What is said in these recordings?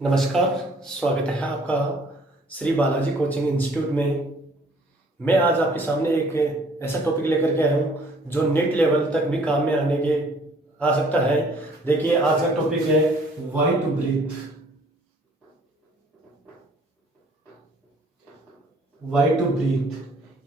नमस्कार, स्वागत है आपका श्री बालाजी कोचिंग इंस्टीट्यूट में। मैं आज आपके सामने एक ऐसा टॉपिक लेकर के आया हूँ जो नेट लेवल तक भी काम में आने के आ सकता है। देखिए, आज का टॉपिक है why to breathe. Why to breathe,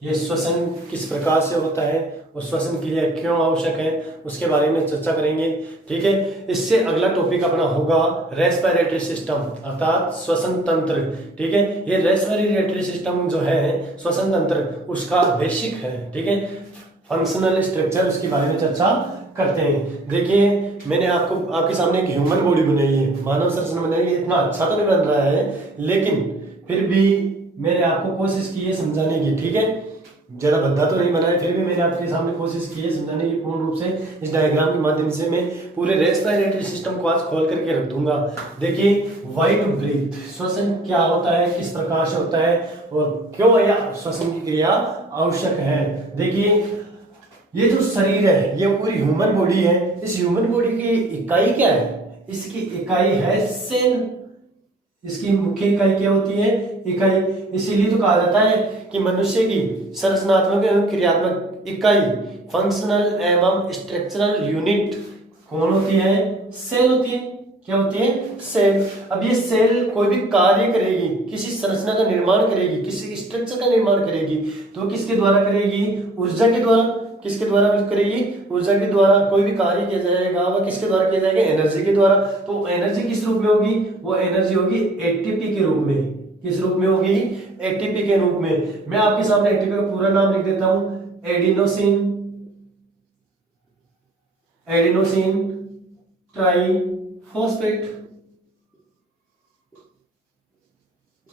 ये श्वसन किस प्रकार से होता है और श्वसन क्रिया क्यों आवश्यक है, उसके बारे में चर्चा करेंगे। ठीक है, इससे अगला टॉपिक अपना होगा रेस्पिरेटरी सिस्टम अर्थात श्वसन तंत्र। ठीक है, ये रेस्पिरेटरी सिस्टम जो है श्वसन तंत्र उसका बेसिक है। ठीक है, फंक्शनल स्ट्रक्चर उसके बारे में चर्चा करते हैं। देखिए, मैंने आपके सामने एक ह्यूमन बॉडी बनाई है, मानव संरचना बनाई है। इतना अच्छा तो नहीं बन रहा है, लेकिन फिर भी मैंने आपको कोशिश की है समझाने की। ठीक है, ज्यादा भद्दा तो नहीं बनाया, फिर भी मैंने आपके सामने कोशिश की है समझाने की पूर्ण रूप से। इस डायग्राम के माध्यम से मैं पूरे रेस्पिरेटरी सिस्टम को आज खोल करके रख दूंगा। देखिए, व्हाई टू ब्रीथ, श्वसन क्या होता है, किस प्रकार से होता है और क्यों यह श्वसन की क्रिया आवश्यक है। देखिए, ये जो शरीर है ये पूरी ह्यूमन बॉडी है। इस ह्यूमन बॉडी की इकाई क्या है? इसकी इकाई है सेल। इसकी मुख्य इकाई क्या होती है? इकाई। इसीलिए तो कहा जाता है कि मनुष्य की संरचनात्मक एवं क्रियात्मक इकाई फंक्शनल एवं स्ट्रक्चरल यूनिट कौन होती है? सेल होती है। क्या होती है? सेल। अब ये सेल कोई भी कार्य करेगी, किसी संरचना का निर्माण करेगी, किसी स्ट्रक्चर का निर्माण करेगी, तो किसके द्वारा करेगी? ऊर्जा के द्वारा। किसके द्वारा करेगी? ऊर्जा के द्वारा। कोई भी कार्य किया जाएगा वह किसके द्वारा किया जाएगा? एनर्जी के द्वारा। तो एनर्जी किस रूप में होगी? वो एनर्जी होगी एटीपी के रूप में। किस रूप में होगी? एटीपी के रूप में। मैं आपके सामने एटीपी का पूरा नाम लिख देता हूं, एडिनोसिन ट्राइफॉस्फेट।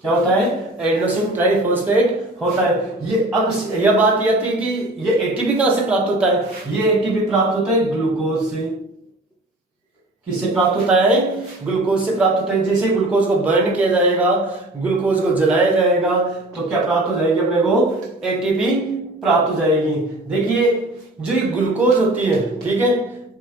क्या होता है? एडिनोसिन ट्राइफॉस्फेट होता है। ये अब यह बात यह थी कि ये एटीपी कहां से प्राप्त होता है? ये एटीपी प्राप्त होता है ग्लूकोज से। किससे प्राप्त होता है? ग्लूकोज से प्राप्त होता है। जैसे ग्लूकोज को बर्न किया जाएगा, ग्लूकोज को जलाया जाएगा, तो क्या प्राप्त हो जाएगी अपने को? एटीपी प्राप्त हो जाएगी। देखिए, जो ये ग्लूकोज होती है, ठीक है,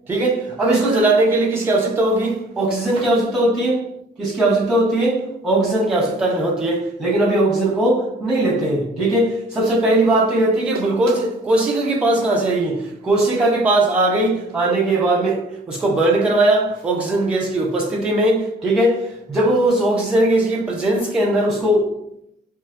ठीक है, अब इसको जलाने के लिए किसकी आवश्यकता होगी? ऑक्सीजन की आवश्यकता होती है। किसकी आवश्यकता होती है? ऑक्सीजन की आवश्यकता होती है। लेकिन अभी ऑक्सीजन को नहीं लेते हैं। ठीक है, सबसे पहली बात तो यह थी कि ग्लूकोज कोशिका के पास कहां से आएगी? कोशिका के पास आ गई। आने के बाद में उसको बर्न करवाया ऑक्सीजन गैस की उपस्थिति में। ठीक है, जब उस ऑक्सीजन गैस की प्रेजेंस के अंदर उसको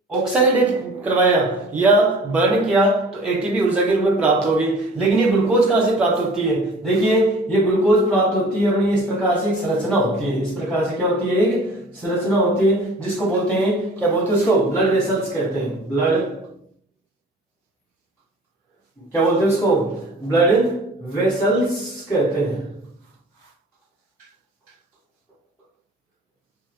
ऑक्साइडेट करवाया या बर्न किया तो एटीपी ऊर्जा के रूप में प्राप्त होगी। लेकिन ये ग्लूकोज कहां से प्राप्त होती है? देखिए, ये ग्लूकोज प्राप्त होती है अपनी इस प्रकार से एक संरचना होती है। इस प्रकार से क्या होती है? एक संरचना होती है जिसको बोलते हैं, क्या बोलते हैं उसको? ब्लड वेसल्स कहते हैं। ब्लड, क्या बोलते हैं उसको? ब्लड वेसल्स कहते हैं।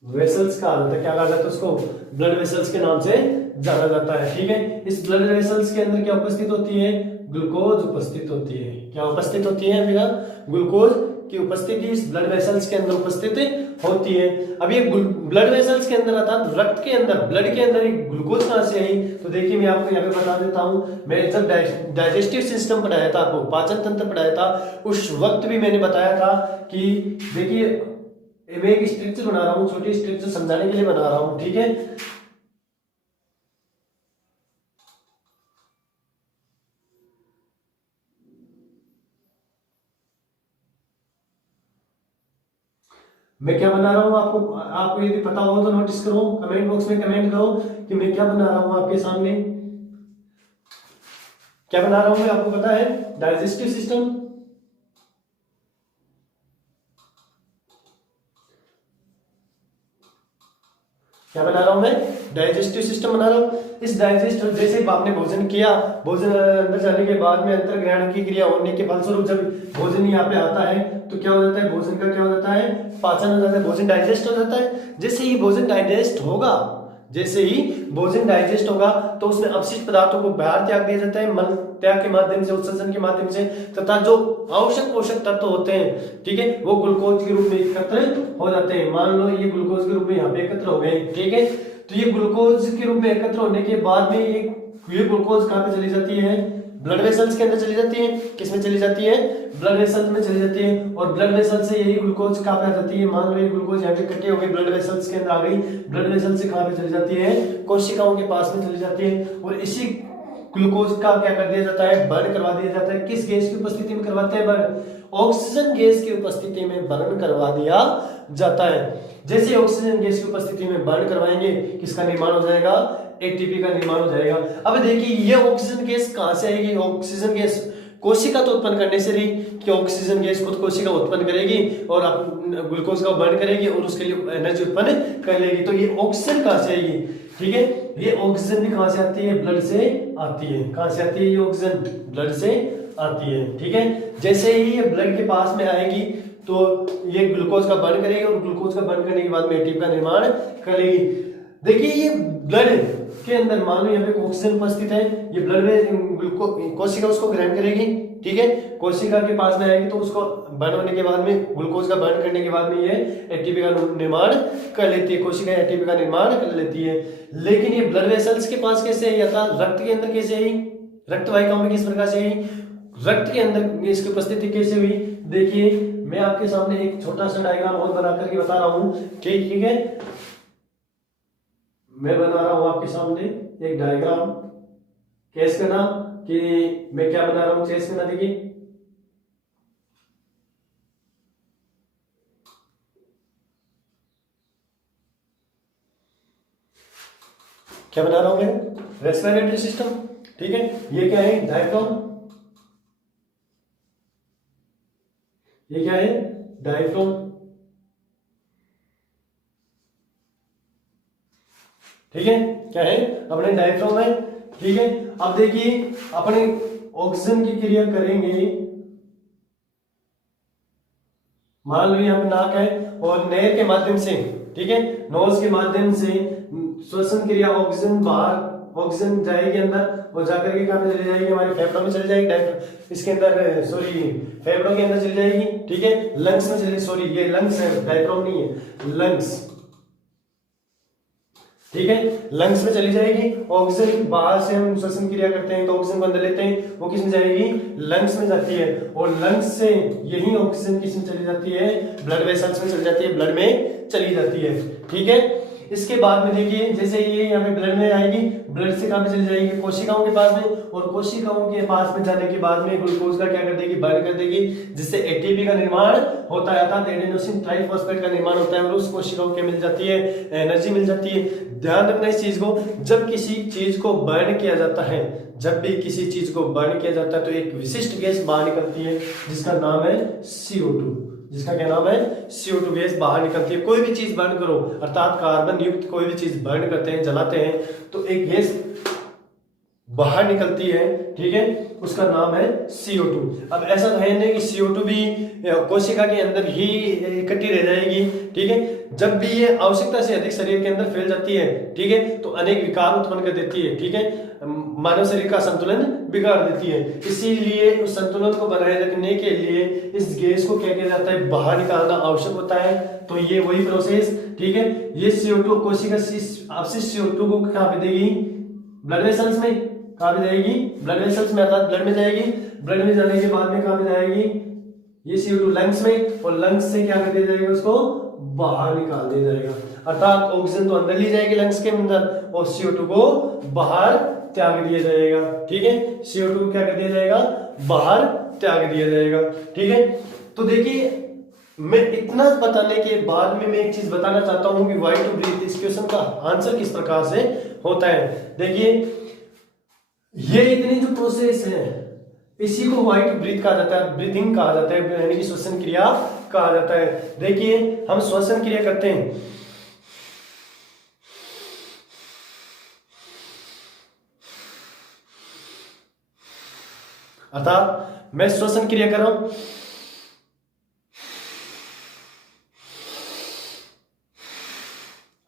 वेसल्स का आता है, क्या कहा जाता है उसको? ब्लड वेसल्स के नाम से जाना जाता है। ठीक है, इस ब्लड वेसल्स के अंदर क्या उपस्थित होती है? ग्लूकोज उपस्थित होती है। क्या उपस्थित होती है भैया? ग्लूकोज की उपस्थिति इस ब्लड वेसल्स के अंदर उपस्थित होती है। अब ये ब्लड वेसल्स के अंदर अर्थात रक्त के अंदर, ब्लड के अंदर ग्लूकोज कहां से आई? तो देखिए, मैं आपको यहाँ पे बता देता हूं। मैं जब डाइजेस्टिव सिस्टम पढ़ाया था, आपको पाचन तंत्र पढ़ाया था, उस वक्त भी मैंने बताया था कि देखिए, मैं एक स्ट्रक्चर बना रहा हूँ, छोटी स्ट्रक्चर समझाने के लिए बना रहा हूँ। ठीक है, मैं क्या बना रहा हूं आपको यदि पता हो तो नोटिस करो, कमेंट बॉक्स में कमेंट करो कि मैं क्या बना रहा हूं आपके सामने। क्या बना रहा हूं मैं, आपको पता है? Digestive system. क्या बना रहा हूं मैं? डाइजेस्टिव सिस्टम बना रहा हूं। इस डाइजेस्ट, जैसे आपने भोजन किया, भोजन अंदर जाने के बाद में अंतर ग्रहण की क्रिया होने के फलस्वरूप जब भोजन यहाँ पे आता है तो क्या हो जाता है? भोजन का क्या हो जाता है? पाचन हो जाता है, भोजन डाइजेस्ट हो जाता है। जैसे ही भोजन डाइजेस्ट होगा, जैसे ही भोजन डाइजेस्ट होगा तो उसमें अपशिष्ट पदार्थों को बाहर त्याग दिया जाता है, मल त्याग के माध्यम से, उत्सर्जन के माध्यम से, तथा जो आवश्यक पोषक तत्व होते हैं, ठीक है, वो ग्लूकोज के रूप में एकत्र हो जाते हैं। मान लो ये ग्लूकोज के रूप में यहाँ पे एकत्र हो गए। ठीक है, तो ये ग्लूकोज के रूप में एकत्र होने के बाद में ये ग्लूकोज कहाँ पे चली जाती है? ब्लड वेसल्स के अंदर चली जाती है। किसमें चली जाती है? ब्लड वेसल्स में चली जाती है। और ब्लड वेसल्स से यही ग्लूकोज कहाँ पे आ जाती है? मान लो ये ग्लूकोज यहाँ पे इकट्ठी हो गई, ब्लड वेसल्स के अंदर आ गई, ब्लड वेसल्स से कहाँ पे चली जाती है? कोशिकाओं के पास में चली जाती है। और इसी ग्लूकोज का क्या कर दिया जाता है? बर्न करवा दिया जाता है। किस गैस की उपस्थिति में करवाते हैं बर्न? ऑक्सीजन गैस की उपस्थिति में बर्न करवा दिया जाता है। जैसे ऑक्सीजन गैस की उपस्थिति में बर्न करवाएंगे, किसका निर्माण हो जाएगा? एटीपी का निर्माण हो जाएगा। अब देखिए ये ऑक्सीजन गैस कहां से आएगी? ऑक्सीजन गैस कोशिका तो उत्पन्न करने से रही कि ऑक्सीजन गैस खुद कोशिका उत्पन्न करेगी और ग्लूकोज का बर्न करेगी और उसके लिए एनर्जी उत्पन्न कर लेगी। तो ये ऑक्सीजन कहां से आएगी? ठीक है, ये ऑक्सीजन भी कहां से आती है? ब्लड से आती है। कहां से आती है ये ऑक्सीजन? ब्लड से आती है। ठीक है, जैसे ही ये ब्लड के पास में आएगी तो ये ग्लूकोज का बर्न करेगी और ग्लूकोज का बर्न करने के बाद में एटीपी का निर्माण करेगी। देखिए ये ब्लड के अंदर मान लो यहाँ पे ऑक्सीजन उपस्थित है, ये ब्लड में कोशिका उसको ग्रहण करेगी। ठीक है, कोशिका के पास में आएगी तो उसको बर्न होने के बाद में, ग्लूकोज का बर्न करने के बाद में ये एटीपी का निर्माण कर लेती है। कोशिका एटीपी का निर्माण कर लेती है। लेकिन ये ब्लड वेसल्स के पास कैसे है? या था रक्त के अंदर कैसे आई? रक्त वाहिकाओं में किस प्रकार से आई? रक्त के अंदर इसकी उपस्थिति कैसे हुई? देखिए मैं आपके सामने एक छोटा सा डायग्राम और बना करके बता रहा हूं। ठीक है, मैं बना रहा हूं आपके सामने एक डायग्राम। कैसे करना कि मैं क्या बना रहा हूं? चेस करना। देखिए क्या बना रहा हूं मैं? Respiratory system. ठीक है, ये क्या है? डायफ्राम। ये क्या है? डायफ्राम। ठीक है, क्या है? अपने डायफ्राम है। ठीक है, अब देखिए अपने ऑक्सीजन की क्रिया करेंगे। मान लो यहाँ पे नाक है और नहर के माध्यम से, ठीक है, नोज के माध्यम से श्वसन क्रिया, ऑक्सीजन बाहर, ऑक्सीजन जाएगी अंदर और जाकर के कहाँ पे चली जाएगी? हमारे फेफड़ों में चली जाएगी। इसके अंदर सॉरी फेफड़ों के अंदर चली जाएगी। ठीक है, लंग्स में चली, सॉरी ये लंग्स है, डायफ्राम नहीं है, लंग्स। ठीक है, लंग्स में चली जाएगी। ऑक्सीजन बाहर से हम श्वसन क्रिया करते हैं तो ऑक्सीजन को अंदर लेते हैं, वो किस में जाएगी? लंग्स में जाती है। और लंग्स से यही ऑक्सीजन किस में चली जाती है? ब्लड वेसल्स में चली जाती है, ब्लड में चली जाती है। ठीक है, इसके बाद में देखिए जैसे ये यहाँ पे ब्लड में आएगी, ब्लड से कहाँ पे चली जाएगी? कोशिकाओं के पास में। और कोशिकाओं के पास में जाने के बाद में ग्लूकोज का क्या कर देगी? बर्न कर देगी, जिससे एटीपी का निर्माण होता है, अर्थात एडेनोसिन ट्राइफॉस्फेट का निर्माण होता है और उस कोशिकाओं को मिल जाती है, एनर्जी मिल जाती है। ध्यान रखना इस चीज को, जब किसी चीज को बर्न किया जाता है, जब भी किसी चीज को बर्न किया जाता है तो एक विशिष्ट गैस बाहर निकलती है जिसका नाम है CO2। जिसका क्या नाम है? CO2 गैस बाहर निकलती है। कोई भी चीज बर्न करो, अर्थात कार्बन युक्त कोई भी चीज बर्न करते हैं, जलाते हैं, तो एक गैस बाहर निकलती है। ठीक है, उसका नाम है CO2। अब ऐसा तो है नहीं कि CO2 भी कोशिका के अंदर ही इकट्ठी रह जाएगी। ठीक है, जब भी ये आवश्यकता से अधिक शरीर के अंदर फैल जाती है, ठीक है, तो अनेक विकार उत्पन्न कर देती है। ठीक है, मानव शरीर का संतुलन बिगाड़ देती है। इसीलिए उस संतुलन को बनाए रखने के लिए इस गैस को क्या किया जाता है? बाहर निकालना आवश्यक होता है। तो ये वही प्रोसेस। ठीक है, ये CO2 कोशिका अपशिष्ट CO2 को कहाँ पे देगी? ब्लड वेसल्स में। कहाँ पे जाएगी? ब्लड वेसल्स में, अर्थात ब्लड में जाएगी। ब्लड में जाने के बाद में कहाँ पे जाएगी? ये CO2 लंग्स में, और लंग्स से क्या कर दिया जाएगा? उसको बाहर निकाल दिया जाएगा। अर्थात ऑक्सीजन तो अंदर ली जाएगी लंग्स के अंदर और CO2 को बाहर त्याग दिया जाएगा। ठीक है, CO2 को क्या कर दिया जाएगा? बाहर त्याग दिया जाएगा। ठीक है, तो देखिए मैं इतना बताने के बाद में मैं एक चीज बताना चाहता हूं कि व्हाई टू ब्रीथ, इस क्वेश्चन का आंसर किस प्रकार से होता है। देखिए ये इतनी जो प्रोसेस है इसी को व्हाई टू ब्रीथ कहा जाता है, ब्रीथिंग कहा जाता है, यानी कि श्वसन क्रिया कहा जाता है। देखिए हम श्वसन क्रिया करते हैं, अर्थात मैं श्वसन क्रिया कर रहा हूं,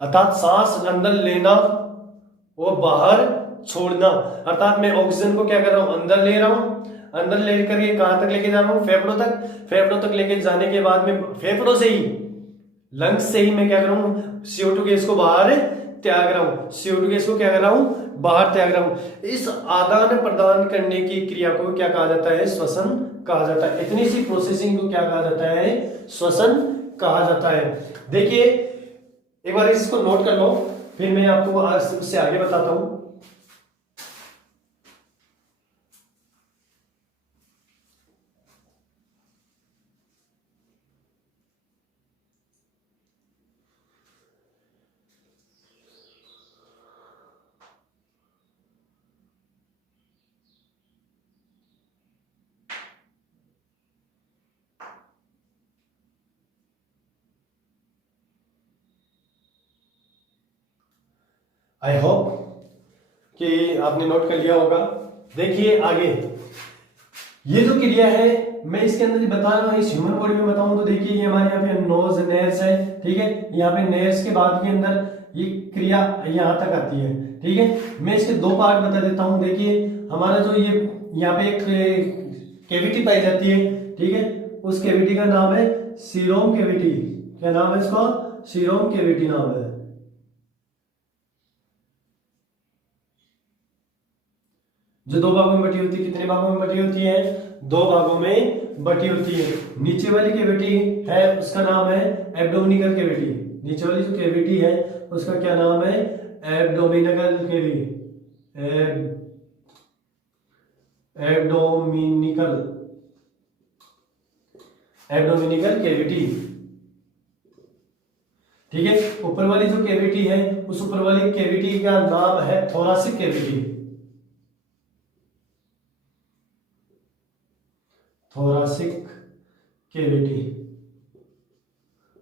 अर्थात सांस अंदर लेना और बाहर छोड़ना। अर्थात मैं ऑक्सीजन को क्या कर रहा हूं? अंदर ले रहा हूं, अंदर लेकर के कहां तक लेके जा रहा हूं? फेफड़ों तक। फेफड़ों तक लेके जाने के बाद में फेफड़ों से ही, लंग्स से ही मैं क्या करूं? CO2 गैस को बाहर त्याग रहा हूं, CO2 गैस को क्या कर रहा हूं, बाहर त्याग रहा हूं। इस आदान प्रदान करने की क्रिया को क्या कहा जाता है, श्वसन कहा जाता है। इतनी सी प्रोसेसिंग को क्या कहा जाता है, श्वसन कहा जाता है। देखिए एक बार इसको नोट कर लो, फिर मैं आपको उससे आगे बताता हूं। आई होप कि आपने नोट कर लिया होगा। देखिए आगे ये जो क्रिया है मैं इसके अंदर बता रहा हूँ, इस ह्यूमन बॉडी में बताऊं तो देखिए ये हमारे यहाँ पे नोज नेर्स है, ठीक है। यहाँ पे नेर्स के बाद के अंदर ये क्रिया यहाँ तक आती है, ठीक है। मैं इसके दो पार्ट बता देता हूँ। देखिए हमारा जो ये यहाँ पे एक कैविटी पाई जाती है, ठीक है। उस कैविटी का नाम है सीरोम कैविटी। क्या नाम है इसका, सीरोम कैविटी नाम है। जो दो भागों में बटी होती है, कितने भागों में बटी होती है, दो भागों में बटी होती है। नीचे वाली कैविटी है उसका नाम है एब्डोमिनिकल कैविटी। नीचे वाली जो कैविटी है उसका क्या नाम है, एब्डोमिनिकल कैविटी, एब्डोमिनिकल एब्डोमिनिकल कैविटी, ठीक है। ऊपर वाली जो कैविटी है उस ऊपर वाली कैविटी का नाम है थोरासिक कैविटी, थोरासिक कैविटी,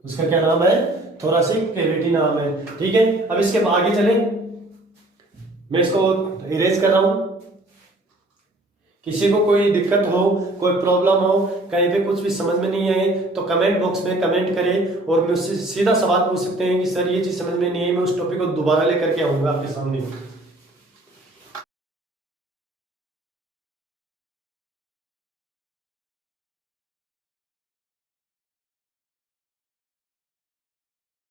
उसका क्या नाम है, थोरासिक कैविटी नाम है, ठीक है। अब इसके आगे चले, मैं इसको इरेज कर रहा हूं। किसी को कोई दिक्कत हो, कोई प्रॉब्लम हो, कहीं पे कुछ भी समझ में नहीं आए तो कमेंट बॉक्स में कमेंट करें और मुझसे सीधा सवाल पूछ सकते हैं कि सर ये चीज समझ में नहीं आई, मैं उस टॉपिक को दोबारा लेकर के आऊंगा आपके सामने।